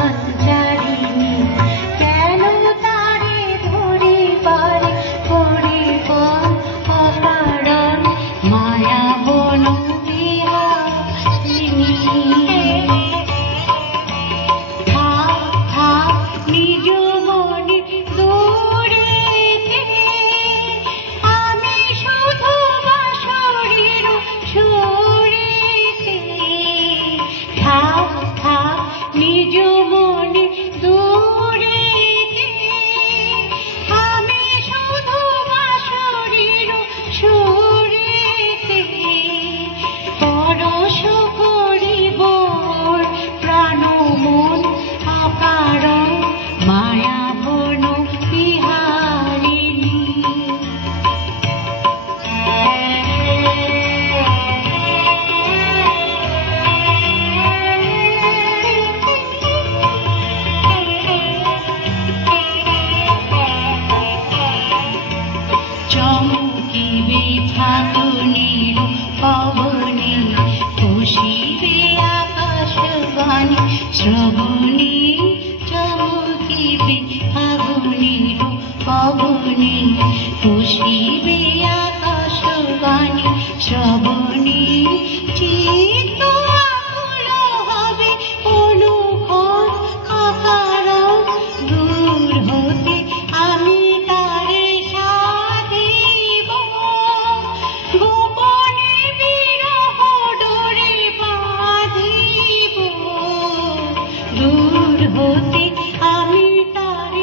সঞ্চারিণী কেন তারে ধরে পারে পরিপন অকারণ মায়া বন বিহারিণী থাক থাক নিজ মনে দূরেতে আমি শুধু বাঁশরীর সুরেতে থাক থাক নিজ মনে দূরেতে আমি শুধু বাঁশরীর সুরেতে পরশ করিব প্রাণ মন অকারণ মায়া বন বিহারিণী চমকিবে ফাগুনের পবনে খুশিবে আকাশবাণী শ্রবণে চমকিবে ফাগুনের পবনে খুশিবে আকাশবাণী শ্রবণে চিত্ত আকুল হবে অনুক্ষণ অকারণ দূর হতে আমি তারে সাধিব গোপনে বিরহ ডোরে বাঁধিব দূর হতে আমি তারে